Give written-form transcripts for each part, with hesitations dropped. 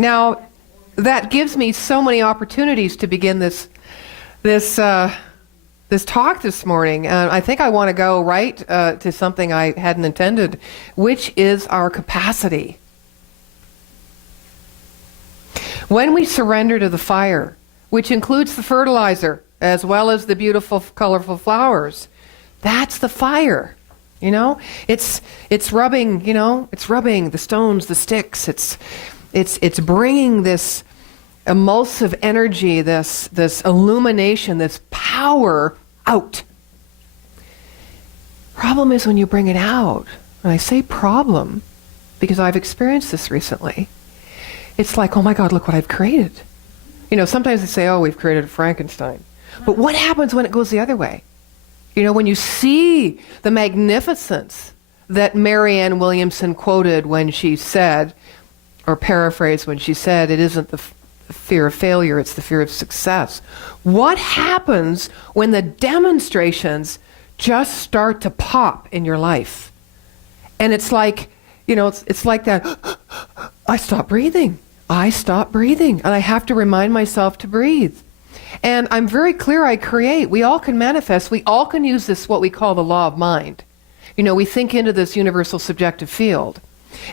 Now, that gives me so many opportunities to begin this talk this morning. I think I want to go right to something I hadn't intended, which is our capacity. When we surrender to the fire, which includes the fertilizer as well as the beautiful, colorful flowers, that's the fire. You know, it's rubbing. You know, it's rubbing the stones, the sticks. It's bringing this emulsive energy, this illumination, this power out. Problem is when you bring it out, and I say problem because I've experienced this recently, it's like, oh my God, look what I've created. You know, sometimes they say, oh, we've created a Frankenstein. But what happens when it goes the other way? You know, when you see the magnificence that Marianne Williamson quoted when she said, or paraphrased when she said, it isn't the fear of failure, it's the fear of success. What happens when the demonstrations just start to pop in your life? And it's like, you know, it's like that, I stop breathing, and I have to remind myself to breathe. And I'm very clear, I create. We all can manifest. We all can use this, what we call the law of mind. You know, we think into this universal subjective field,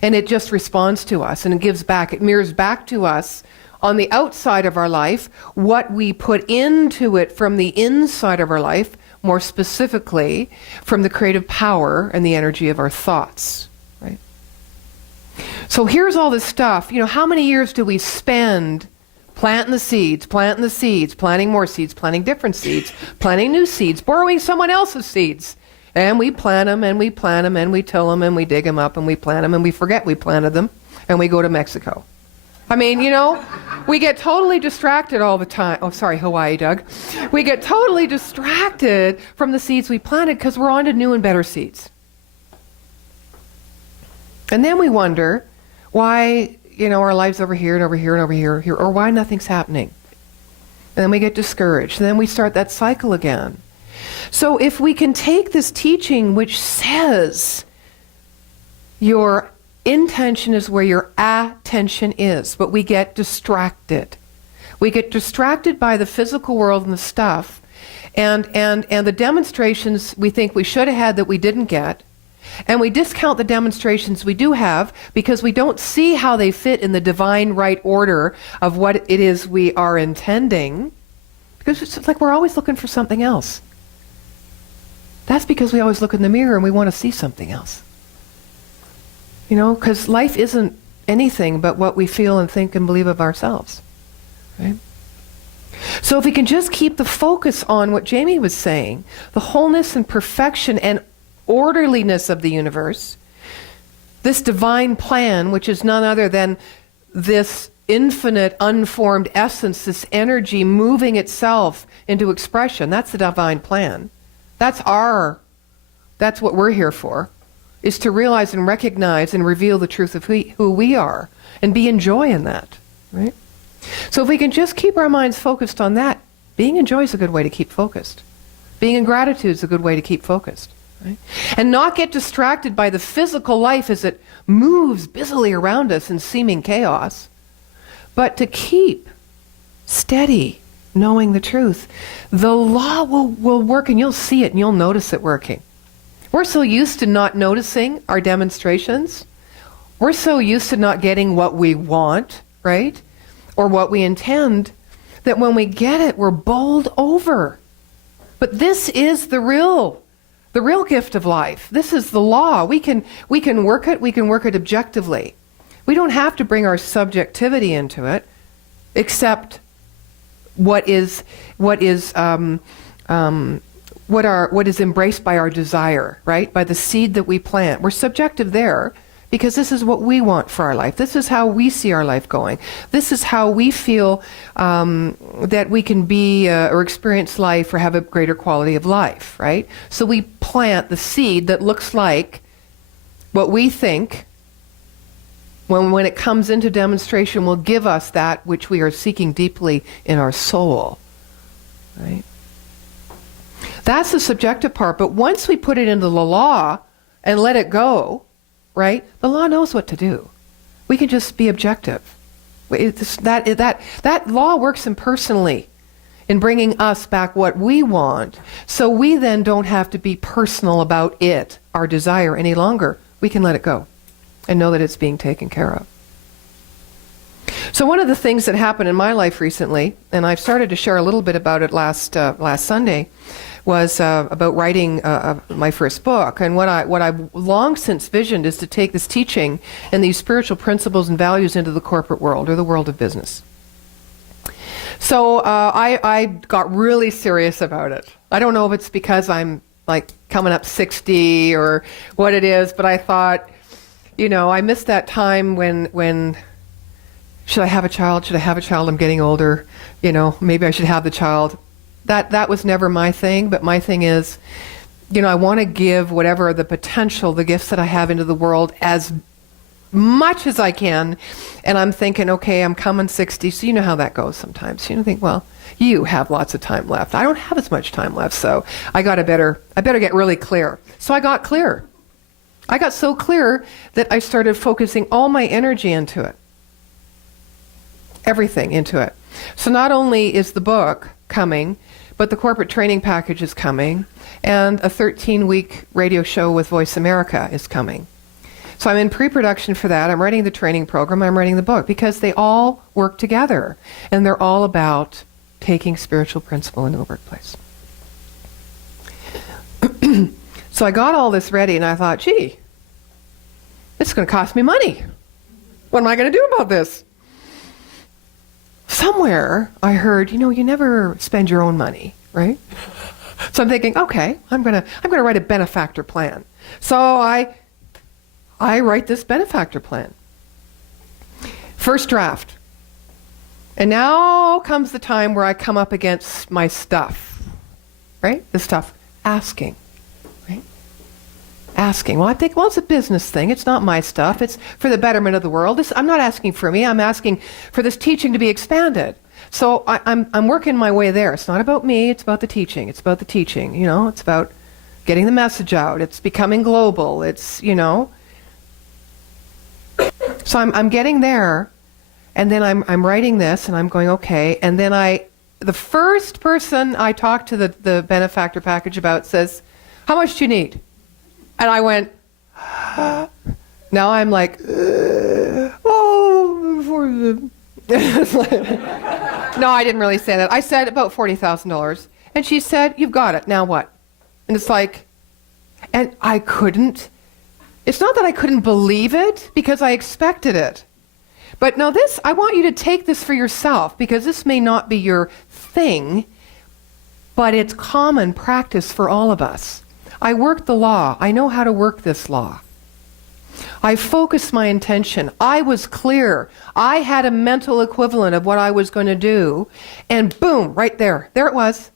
and it just responds to us, and it gives back. It mirrors back to us on the outside of our life what we put into it from the inside of our life, more specifically from the creative power and the energy of our thoughts, right? So here's all this stuff. You know, how many years do we spend planting the seeds, planting more seeds, planting different seeds, planting new seeds, borrowing someone else's seeds? And we plant them, and we plant them, and we till them, and we dig them up, and we plant them, and we forget we planted them, and we go to Mexico. I mean, you know, we get totally distracted all the time. Oh, sorry, Hawaii, Doug. We get totally distracted from the seeds we planted because we're on to new and better seeds. And then we wonder why, you know, our lives over here and over here and over here, or why nothing's happening. And then we get discouraged. And then we start that cycle again. So if we can take this teaching which says your intention is where your attention is, but we get distracted. We get distracted by the physical world and the stuff, and the demonstrations we think we should have had that we didn't get, and we discount the demonstrations we do have because we don't see how they fit in the divine right order of what it is we are intending, because it's like we're always looking for something else. That's because we always look in the mirror and we want to see something else. You know, because life isn't anything but what we feel and think and believe of ourselves, right? So if we can just keep the focus on what Jamie was saying, the wholeness and perfection and orderliness of the universe, this divine plan, which is none other than this infinite, unformed essence, this energy moving itself into expression, that's the divine plan. That's what we're here for, is to realize and recognize and reveal the truth of who we are and be in joy in that, right? So if we can just keep our minds focused on that, being in joy is a good way to keep focused. Being in gratitude is a good way to keep focused, right? And not get distracted by the physical life as it moves busily around us in seeming chaos, but to keep steady, knowing the truth. The law will work, and you'll see it and you'll notice it working. We're so used to not noticing our demonstrations. We're so used to not getting what we want, right? Or what we intend, that when we get it, we're bowled over. But this is the real gift of life. This is the law. We can work it. We can work it objectively. We don't have to bring our subjectivity into it, except what is embraced by our desire, right? By the seed that we plant. We're subjective there because this is what we want for our life. This is how we see our life going. This is how we feel that we can be or experience life or have a greater quality of life, right? So we plant the seed that looks like what we think when it comes into demonstration will give us that which we are seeking deeply in our soul, right? That's the subjective part. But once we put it into the law and let it go, right, the law knows what to do. We can just be objective. That law works impersonally in bringing us back what we want. So we then don't have to be personal about it, our desire, any longer. We can let it go and know that it's being taken care of. So one of the things that happened in my life recently, and I've started to share a little bit about it last Sunday, was about writing my first book. And what I've long since visioned is to take this teaching and these spiritual principles and values into the corporate world, or the world of business. So I got really serious about it. I don't know if it's because I'm like coming up 60 or what it is, but I thought, I missed that time when should I have a child? Should I have a child? I'm getting older. Maybe I should have the child. That was never my thing, but my thing is, I want to give whatever the potential, the gifts that I have into the world as much as I can. And I'm thinking, okay, I'm coming 60, so you know how that goes sometimes. You think, well, you have lots of time left. I don't have as much time left, so I better get really clear. So I got clear. I got so clear that I started focusing all my energy into it. Everything into it. So not only is the book coming, but the corporate training package is coming, and a 13-week radio show with Voice America is coming. So I'm in pre-production for that. I'm writing the training program. I'm writing the book, because they all work together, and they're all about taking spiritual principle into the workplace. So I got all this ready, and I thought, gee, it's going to cost me money. What am I going to do about this? Somewhere I heard, you never spend your own money, right? So I'm thinking, okay, I'm gonna write a benefactor plan. So I write this benefactor plan. First draft. And now comes the time where I come up against my stuff, right? The stuff asking, right? Asking. Well, I think, it's a business thing. It's not my stuff. It's for the betterment of the world. I'm not asking for me. I'm asking for this teaching to be expanded. So I'm working my way there. It's not about me. It's about the teaching. It's about the teaching. It's about getting the message out. It's becoming global. It's, So I'm getting there, and then I'm writing this, and I'm going, okay. And then the first person I talk to the benefactor package about says, how much do you need? And I went, now I'm like, no, I didn't really say that. I said about $40,000. And she said, you've got it. Now what? And it's like, and I couldn't. It's not that I couldn't believe it, because I expected it. But now I want you to take this for yourself, because this may not be your thing, but it's common practice for all of us. I work the law. I know how to work this law. I focused my intention. I was clear. I had a mental equivalent of what I was going to do. And boom, right there. There it was.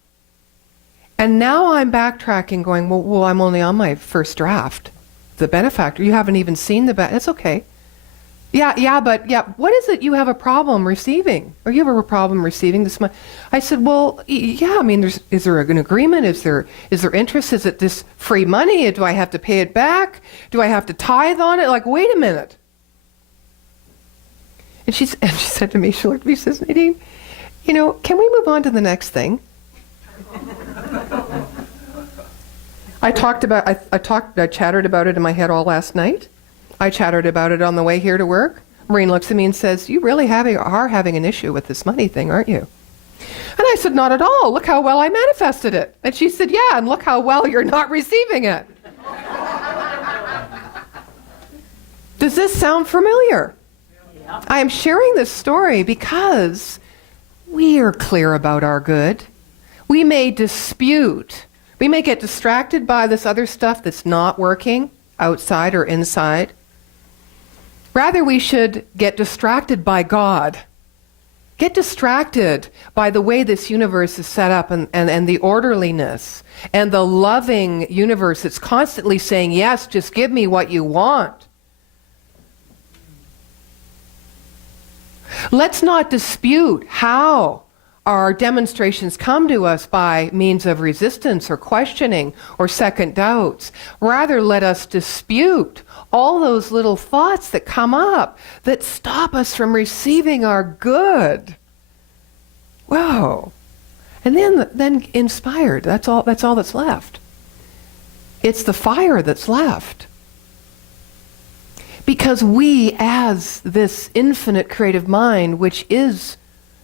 And now I'm backtracking going, well, I'm only on my first draft. The benefactor, you haven't even seen it's okay. But what is it you have a problem receiving? Or you have a problem receiving this money? I said, well, yeah, is there an agreement? Is there interest? Is it this free money? Do I have to pay it back? Do I have to tithe on it? Like, wait a minute. And she said to me, she looked at me, she says, Nadine, can we move on to the next thing? I chattered about it in my head all last night. I chattered about it on the way here to work. Maureen looks at me and says, you really are having an issue with this money thing, aren't you? And I said, not at all. Look how well I manifested it. And she said, yeah, and look how well you're not receiving it. Does this sound familiar? Yeah. I am sharing this story because we are clear about our good. We may dispute. We may get distracted by this other stuff that's not working, outside or inside. Rather, we should get distracted by God. Get distracted by the way this universe is set up and the orderliness and the loving universe that's constantly saying, yes, just give me what you want. Let's not dispute how our demonstrations come to us by means of resistance or questioning or second doubts. Rather, let us dispute all those little thoughts that come up that stop us from receiving our good. Whoa. And then inspired. That's all that's left. It's the fire that's left. Because we, as this infinite creative mind, which is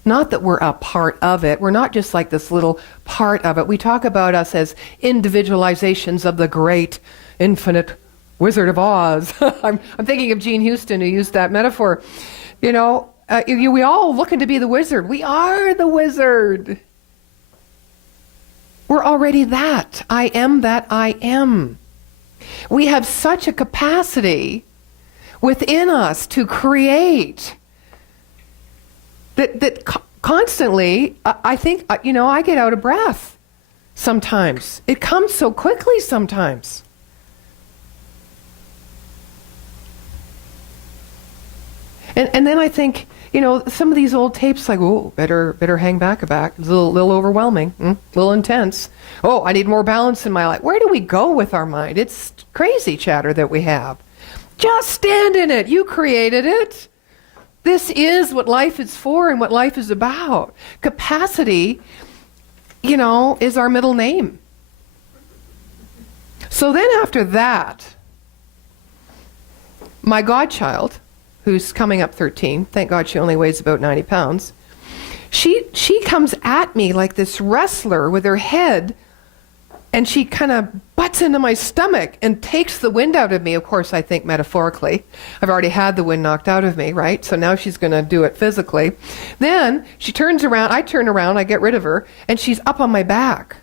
not that we're a part of it, we're not just like this little part of it. We talk about us as individualizations of the great infinite Wizard of Oz. I'm thinking of Gene Houston, who used that metaphor. We all looking to be the wizard. We are the wizard. We're already that. I am that I am. We have such a capacity within us to create that constantly, I think, I get out of breath sometimes. It comes so quickly sometimes. And then I think, some of these old tapes, like, oh, better hang back a back. It's a little overwhelming, a little intense. Oh, I need more balance in my life. Where do we go with our mind? It's crazy chatter that we have. Just stand in it. You created it. This is what life is for and what life is about. Capacity, is our middle name. So then after that, my godchild, who's coming up 13, thank God she only weighs about 90 pounds, she comes at me like this wrestler with her head, and she kind of butts into my stomach and takes the wind out of me. Of course, I think metaphorically. I've already had the wind knocked out of me, right? So now she's going to do it physically. Then she turns around, I turn around, I get rid of her, and she's up on my back.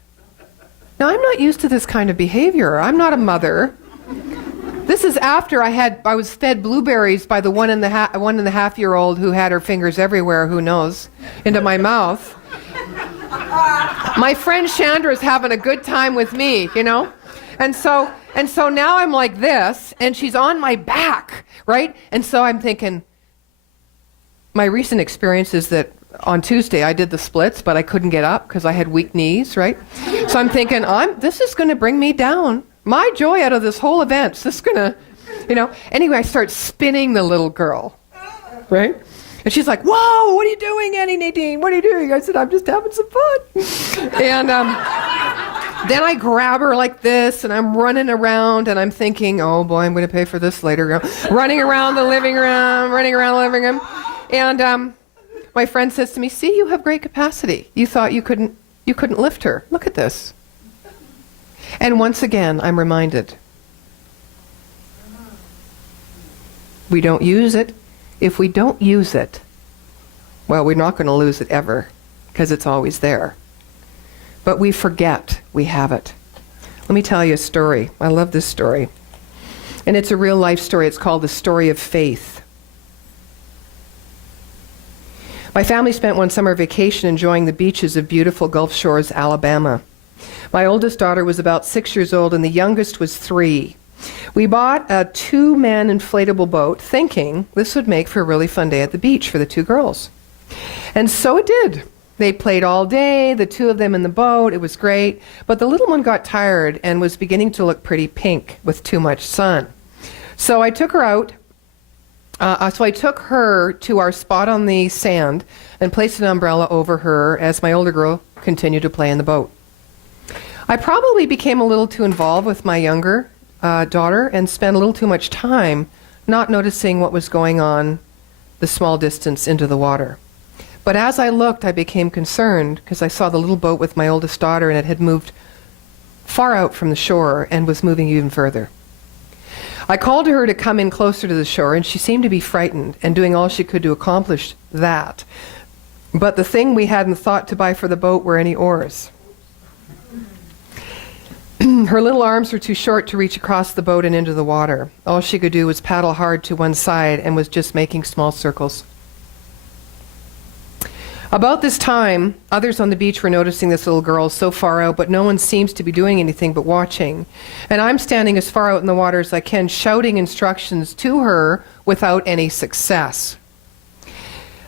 Now, I'm not used to this kind of behavior. I'm not a mother. This is after I was fed blueberries by the 1.5-year-old who had her fingers everywhere, who knows, into my mouth. My friend Chandra's having a good time with me, And so now I'm like this, and she's on my back, right? And so I'm thinking, my recent experience is that on Tuesday I did the splits, but I couldn't get up because I had weak knees, right? So I'm thinking, this is going to bring me down. My joy out of this whole event, this is going to, Anyway, I start spinning the little girl, right? And she's like, whoa, what are you doing, Annie Nadine? What are you doing? I said, I'm just having some fun. And then I grab her like this, and I'm running around, and I'm thinking, oh, boy, I'm going to pay for this later. Running around the living room. And my friend says to me, see, you have great capacity. You thought you couldn't lift her. Look at this. And once again, I'm reminded, we don't use it. If we don't use it, well, we're not going to lose it ever, because it's always there. But we forget we have it. Let me tell you a story. I love this story. And it's a real life story. It's called The Story of Faith. My family spent one summer vacation enjoying the beaches of beautiful Gulf Shores, Alabama. My oldest daughter was about 6 years old, and the youngest was 3. We bought a 2-man inflatable boat, thinking this would make for a really fun day at the beach for the 2 girls. And so it did. They played all day, the 2 of them in the boat. It was great. But the little one got tired and was beginning to look pretty pink with too much sun. So I took her out. I took her to our spot on the sand and placed an umbrella over her as my older girl continued to play in the boat. I probably became a little too involved with my younger daughter and spent a little too much time not noticing what was going on the small distance into the water. But as I looked, I became concerned because I saw the little boat with my oldest daughter, and it had moved far out from the shore and was moving even further. I called to her to come in closer to the shore, and she seemed to be frightened and doing all she could to accomplish that. But the thing we hadn't thought to buy for the boat were any oars. Her little arms were too short to reach across the boat and into the water. All she could do was paddle hard to one side and was just making small circles. About this time, others on the beach were noticing this little girl so far out, but no one seems to be doing anything but watching. And I'm standing as far out in the water as I can, shouting instructions to her without any success.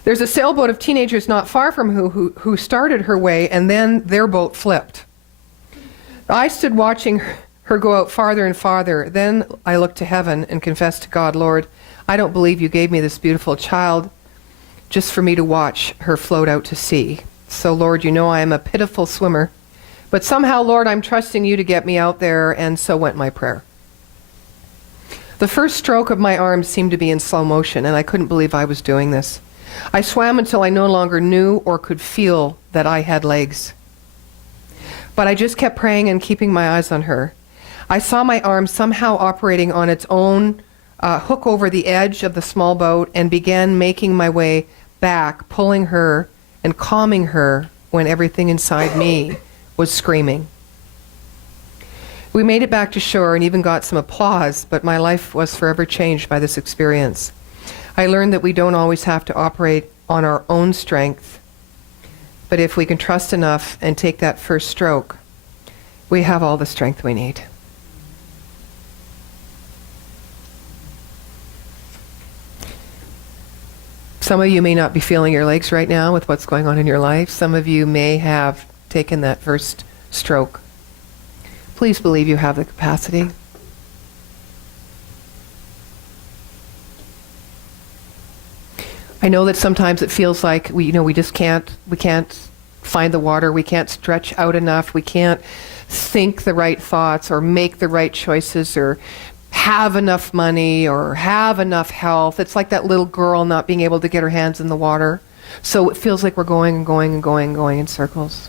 There's a sailboat of teenagers not far from who started her way, and then their boat flipped. I stood watching her go out farther and farther. Then I looked to heaven and confessed to God, Lord, I don't believe you gave me this beautiful child just for me to watch her float out to sea. So, Lord, you know I am a pitiful swimmer. But somehow, Lord, I'm trusting you to get me out there, and so went my prayer. The first stroke of my arm seemed to be in slow motion, and I couldn't believe I was doing this. I swam until I no longer knew or could feel that I had legs. But I just kept praying and keeping my eyes on her. I saw my arm somehow operating on its own hook over the edge of the small boat and began making my way back, pulling her and calming her when everything inside me was screaming. We made it back to shore and even got some applause, but my life was forever changed by this experience. I learned that we don't always have to operate on our own strength, but if we can trust enough and take that first stroke, we have all the strength we need. Some of you may not be feeling your legs right now with what's going on in your life. Some of you may have taken that first stroke. Please believe you have the capacity. I know that sometimes it feels like we just can't find the water, we can't stretch out enough, we can't think the right thoughts or make the right choices or have enough money or have enough health. It's like that little girl not being able to get her hands in the water. So it feels like we're going and going and going and going in circles.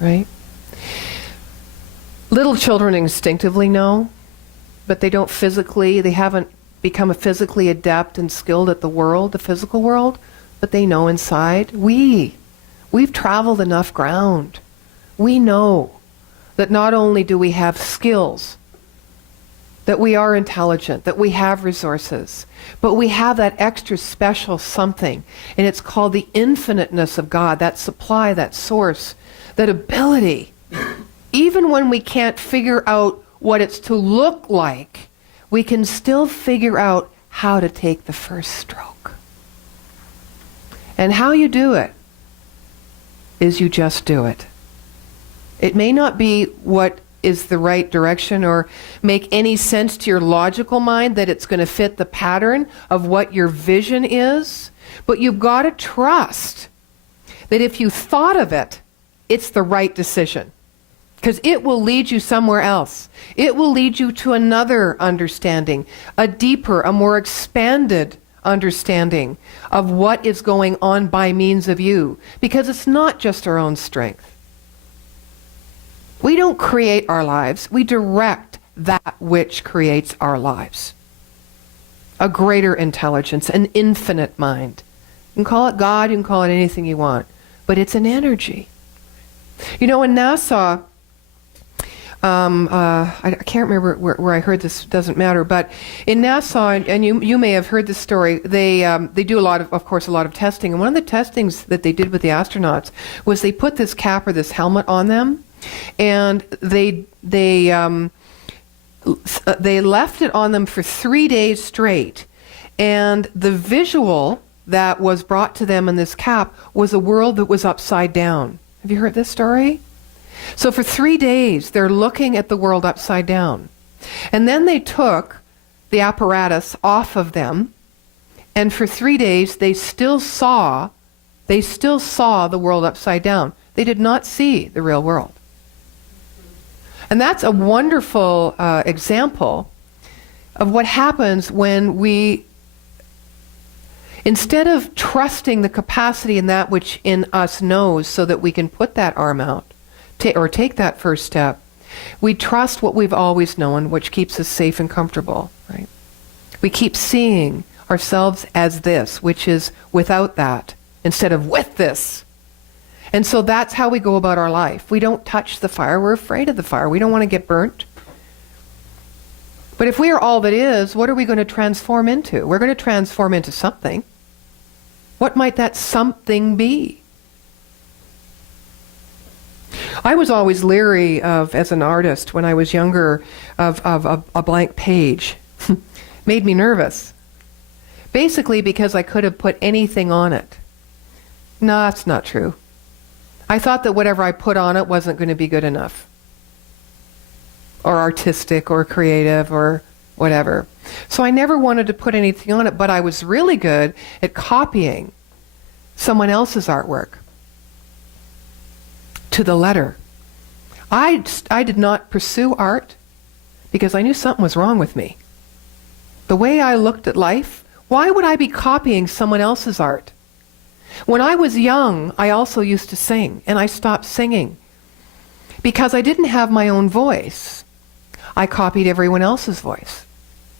Right? Little children instinctively know, but they haven't become physically adept and skilled at the physical world, but they know inside. We've traveled enough ground. We know that not only do we have skills, that we are intelligent, that we have resources, but we have that extra special something, and it's called the infiniteness of God, that supply, that source, that ability. Even when we can't figure out what it's to look like, we can still figure out how to take the first stroke. And how you do it is you just do it. It may not be what is the right direction or make any sense to your logical mind that it's going to fit the pattern of what your vision is, but you've got to trust that if you thought of it, it's the right decision. Because it will lead you somewhere else. It will lead you to another understanding, a deeper, a more expanded understanding of what is going on by means of you. Because it's not just our own strength. We don't create our lives. We direct that which creates our lives. A greater intelligence, an infinite mind. You can call it God, you can call it anything you want. But it's an energy. You know, in NASA, I can't remember where I heard this, doesn't matter, but in NASA, and you may have heard this story, they do a lot of testing, and one of the testings that they did with the astronauts was they put this cap or this helmet on them, and they left it on them for 3 days straight, and the visual that was brought to them in this cap was a world that was upside down. Have you heard this story? So for 3 days, they're looking at the world upside down. And then they took the apparatus off of them, and for 3 days, they still saw the world upside down. They did not see the real world. And that's a wonderful example of what happens when we, instead of trusting the capacity in that which in us knows so that we can put that arm out, or take that first step, we trust what we've always known, which keeps us safe and comfortable, right? We keep seeing ourselves as this, which is without that, instead of with this. And so that's how we go about our life. We don't touch the fire. We're afraid of the fire. We don't want to get burnt. But if we are all that is, what are we going to transform into? We're going to transform into something. What might that something be? I was always leery of, as an artist, when I was younger, of a blank page. Made me nervous. basically because I could have put anything on it. No, that's not true. I thought that whatever I put on it wasn't going to be good enough, or artistic, or creative, or whatever. So I never wanted to put anything on it, but I was really good at copying someone else's artwork to the letter. I did not pursue art because I knew something was wrong with me. The way I looked at life, why would I be copying someone else's art? When I was young, I also used to sing, and I stopped singing because I didn't have my own voice. I copied everyone else's voice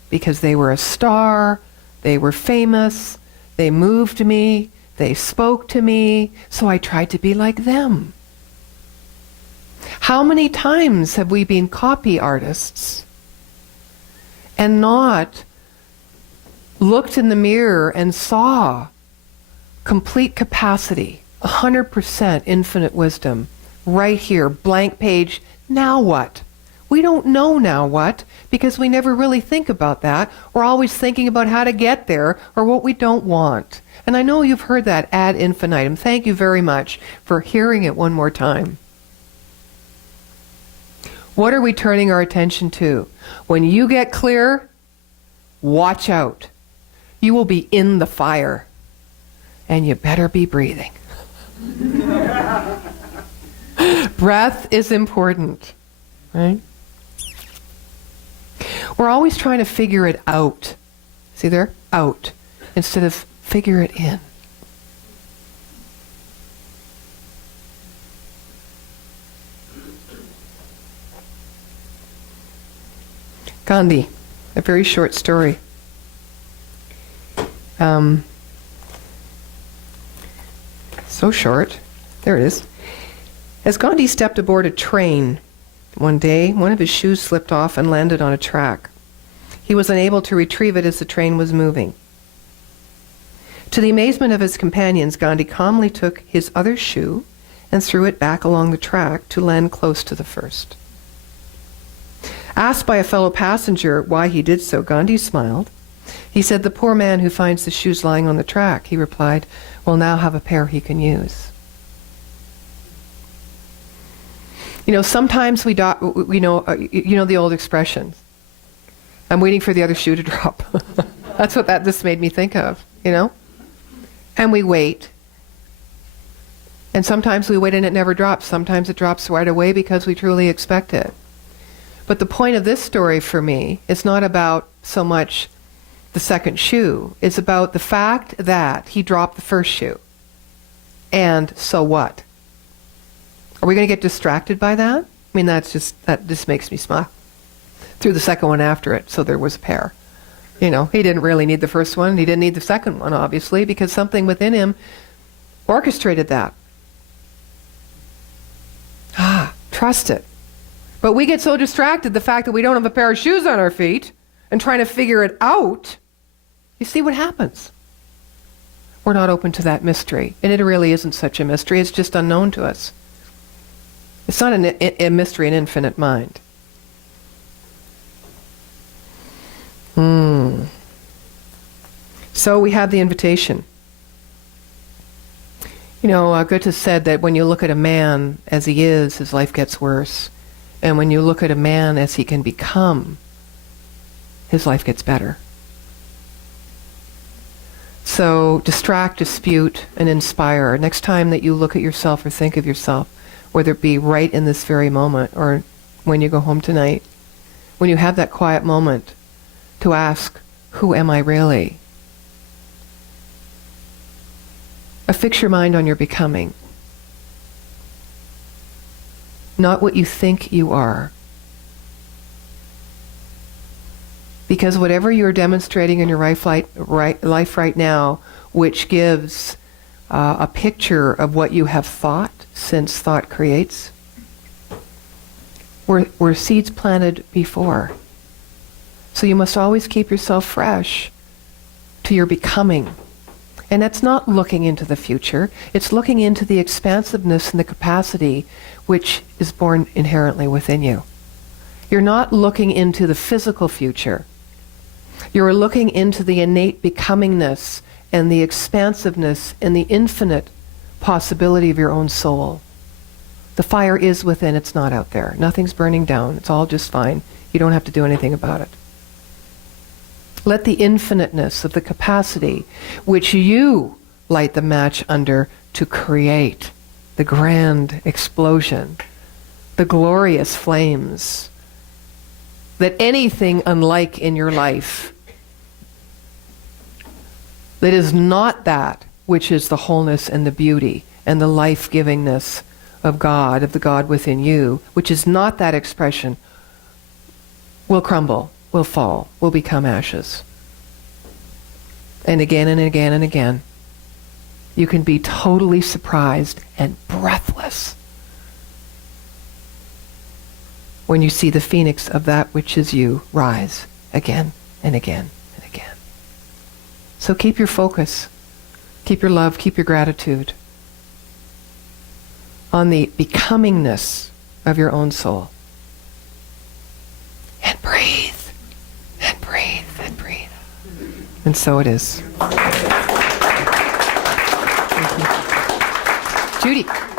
because they were a star, they were famous, they moved me, they spoke to me, so I tried to be like them. How many times have we been copy artists and not looked in the mirror and saw complete capacity, 100% infinite wisdom, right here, blank page, now what? We don't know now what, because we never really think about that. We're always thinking about how to get there or what we don't want. And I know you've heard that ad infinitum. Thank you very much for hearing it one more time. What are we turning our attention to? When you get clear, watch out. You will be in the fire. And you better be breathing. Breath is important, right? We're always trying to figure it out. See there? Out. Instead of figure it in. Gandhi, a very short story. So short. There it is. As Gandhi stepped aboard a train one day, one of his shoes slipped off and landed on a track. He was unable to retrieve it as the train was moving. To the amazement of his companions, Gandhi calmly took his other shoe and threw it back along the track to land close to the first. Asked by a fellow passenger why he did so, Gandhi smiled. He said, "The poor man who finds the shoes lying on the track," he replied, "will now have a pair he can use." You know, sometimes you know the old expression, "I'm waiting for the other shoe to drop." That's what this made me think of, you know? And we wait. And sometimes we wait and it never drops. Sometimes it drops right away because we truly expect it. But the point of this story for me is not about so much the second shoe. It's about the fact that he dropped the first shoe. And so what? Are we going to get distracted by that? I mean, that just makes me smile. Threw the second one after it, so there was a pair. You know, he didn't really need the first one. He didn't need the second one, obviously, because something within him orchestrated that. Trust it. But we get so distracted, the fact that we don't have a pair of shoes on our feet, and trying to figure it out, you see what happens. We're not open to that mystery. And it really isn't such a mystery. It's just unknown to us. It's not a mystery, an infinite mind. So we have the invitation. You know, Goethe said that when you look at a man as he is, his life gets worse. And when you look at a man as he can become, his life gets better. So distract, dispute, and inspire. Next time that you look at yourself or think of yourself, whether it be right in this very moment or when you go home tonight, when you have that quiet moment to ask, who am I really? Fix your mind on your becoming. Not what you think you are. Because whatever you're demonstrating in your life right now, which gives a picture of what you have thought, since thought creates, were seeds planted before. So you must always keep yourself fresh to your becoming. And that's not looking into the future. It's looking into the expansiveness and the capacity which is born inherently within you. You're not looking into the physical future. You're looking into the innate becomingness and the expansiveness and the infinite possibility of your own soul. The fire is within, it's not out there. Nothing's burning down. It's all just fine. You don't have to do anything about it. Let the infiniteness of the capacity which you light the match under to create the grand explosion, the glorious flames, that anything unlike in your life that is not that which is the wholeness and the beauty and the life-givingness of God, of the God within you, which is not that expression, will crumble, will fall, will become ashes. And again and again and again, you can be totally surprised and breathless when you see the phoenix of that which is you rise again and again and again. So keep your focus, keep your love, keep your gratitude on the becomingness of your own soul. And breathe, and breathe, and breathe. And so it is. Thank you. Judy.